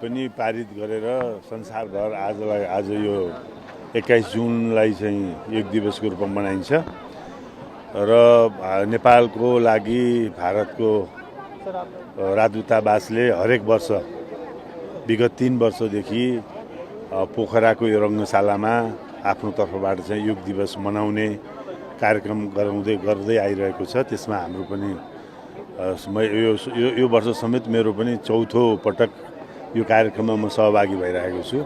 पनि पारित गरेर संसारभर आज यो 21 जुनलाई चाहिँ योग दिवसको रूपमा मनाइन्छ र नेपालको लागि भारतको राजदूतावासले हरेक वर्ष विगत 3 वर्षदेखि पोखराको यो रङ्गशालामा आफ्नो तर्फबाट चाहिँ योग दिवस मनाउने कार्यक्रम गर्दै आइरहेको छ। त्यसमा हाम्रो पनि यो वर्ष समेत मेरो पनि चौथो पटक यो कार्यक्रममा म सहभागी भइरहेको छु।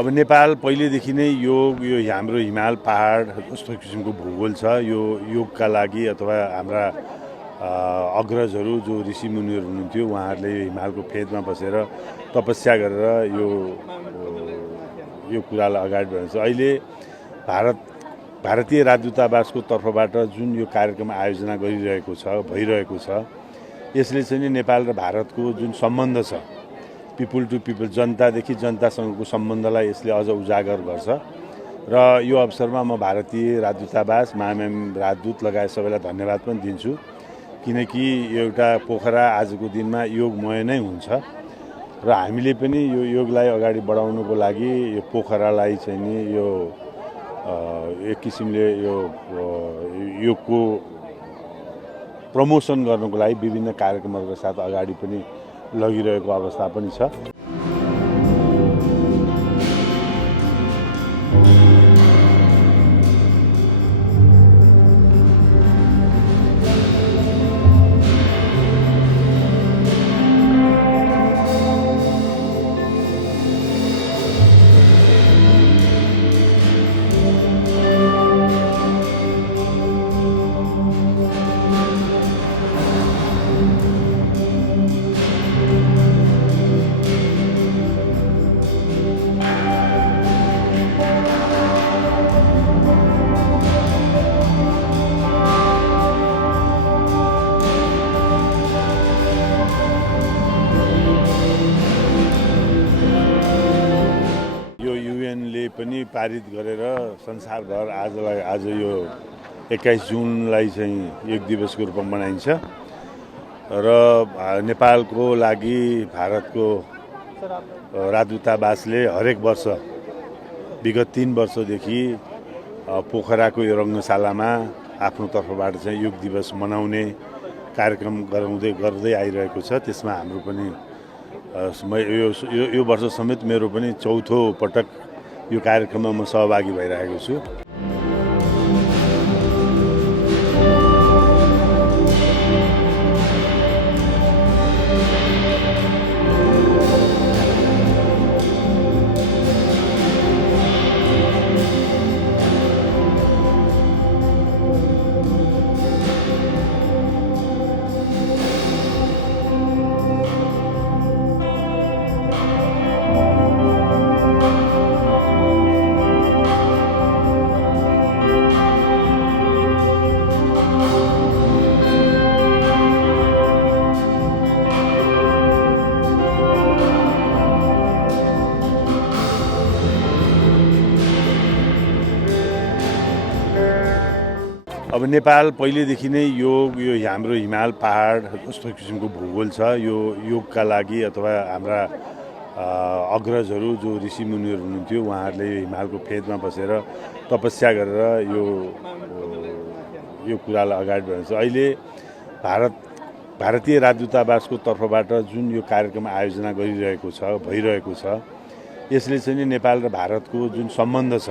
अब नेपाल पहिलेदेखि नै यो हाम्रो हिमाल पहाड जस्तो किसिमको भूगोल छ। यो योगका लागि अथवा हाम्रा अग्रजहरू जो ऋषिमुनिहरू हुनुहुन्थ्यो उहाँहरूले हिमालको फेदमा बसेर तपस्या गरेर यो कुरालाई अगाडि बढाउँछ। अहिले भारतीय राजदूतावासको तर्फबाट जुन यो कार्यक्रम आयोजना भइरहेको छ यसले चाहिँ नेपाल र भारतको जुन सम्बन्ध छ पिपुल टु पिपुल जनतादेखि जनतासँगको सम्बन्धलाई यसले अझ उजागर गर्छ र यो अवसरमा म भारतीय राजदूतावास महामहिम राजदूत लगायत सबैलाई धन्यवाद पनि दिन्छु किनकि एउटा पोखरा आजको दिनमा योगमय नै हुन्छ र हामीले पनि यो योगलाई अगाडि बढाउनको लागि यो पोखरालाई चाहिँ नि यो एक किसिमले यो योगको प्रमोसन गर्नको लागि विभिन्न कार्यक्रमहरूको साथ अगाडि पनि लगिरहेको अवस्था पनि छ। पनि पारित गरेर संसारभर आज यो 21 जुनलाई चाहिँ योग दिवसको रूपमा मनाइन्छ र नेपालको लागि भारतको राजदूतावासले हरेक वर्ष विगत 3 वर्षदेखि पोखराको यो रङ्गशालामा आफ्नो तर्फबाट चाहिँ योग दिवस मनाउने कार्यक्रम गर्दै आइरहेको छ। त्यसमा हाम्रो पनि यो वर्ष समेत मेरो पनि चौथो पटक यो कार्यक्रममा म सहभागी भइरहेको छु। अब नेपाल पहिलेदेखि नै यो हाम्रो हिमाल पहाड जस्तो किसिमको भूगोल छ। यो योगका लागि अथवा हाम्रा अग्रजहरू जो ऋषिमुनिहरू हुनुहुन्थ्यो उहाँहरूले हिमालको फेदमा बसेर तपस्या गरेर यो कुरालाई अगाडि बढाउँछ। अहिले भारतीय राजदूतावासको तर्फबाट जुन यो कार्यक्रम आयोजना भइरहेको छ यसले चाहिँ नेपाल र भारतको जुन सम्बन्ध छ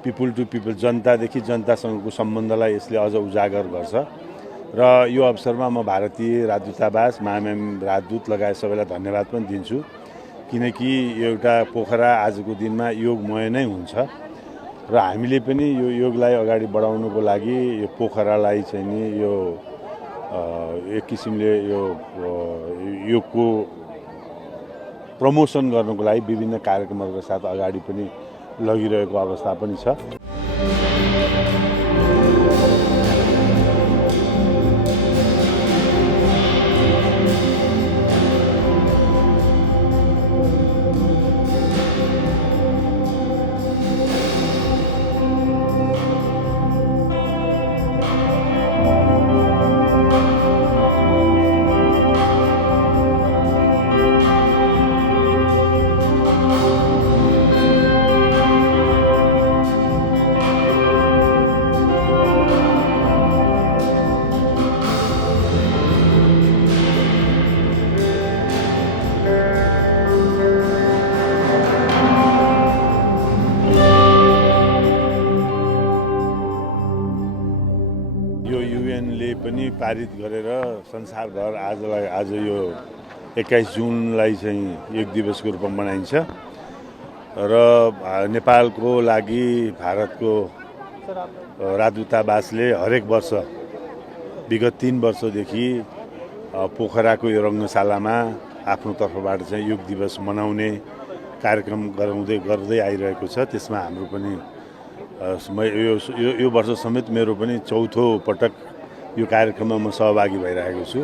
पिपुल टु पिपुल जनतादेखि जनतासँगको सम्बन्धलाई यसले अझ उजागर गर्छ र यो अवसरमा म भारतीय राजदूतावास महामहिम राजदूत लगायत सबैलाई धन्यवाद पनि दिन्छु, किनकि एउटा पोखरा आजको दिनमा योगमय नै हुन्छ र हामीले पनि यो योगलाई अगाडि बढाउनुको लागि यो पोखरालाई चाहिँ नि यो एक किसिमले यो योगको प्रमोसन गर्नको लागि विभिन्न कार्यक्रमहरूको साथ अगाडि पनि लगिरहेको अवस्था पनि छ। यो युएनले पनि पारित गरेर संसारभर आज यो 21 जुनलाई चाहिँ योग दिवसको रूपमा मनाइन्छ र नेपालको लागि भारतको राजदूतावासले हरेक वर्ष विगत 3 वर्षदेखि पोखराको यो रङ्गशालामा आफ्नो तर्फबाट चाहिँ योग दिवस मनाउने कार्यक्रम गर्दै आइरहेको छ। त्यसमा हाम्रो पनि यो वर्ष समेत मेरो पनि चौथो पटक यो कार्यक्रममा म सहभागी भइरहेको छु।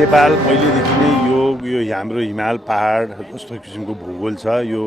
नेपाल पहिलेदेखि नै यो हाम्रो हिमाल पहाड जस्तो किसिमको भूगोल छ। यो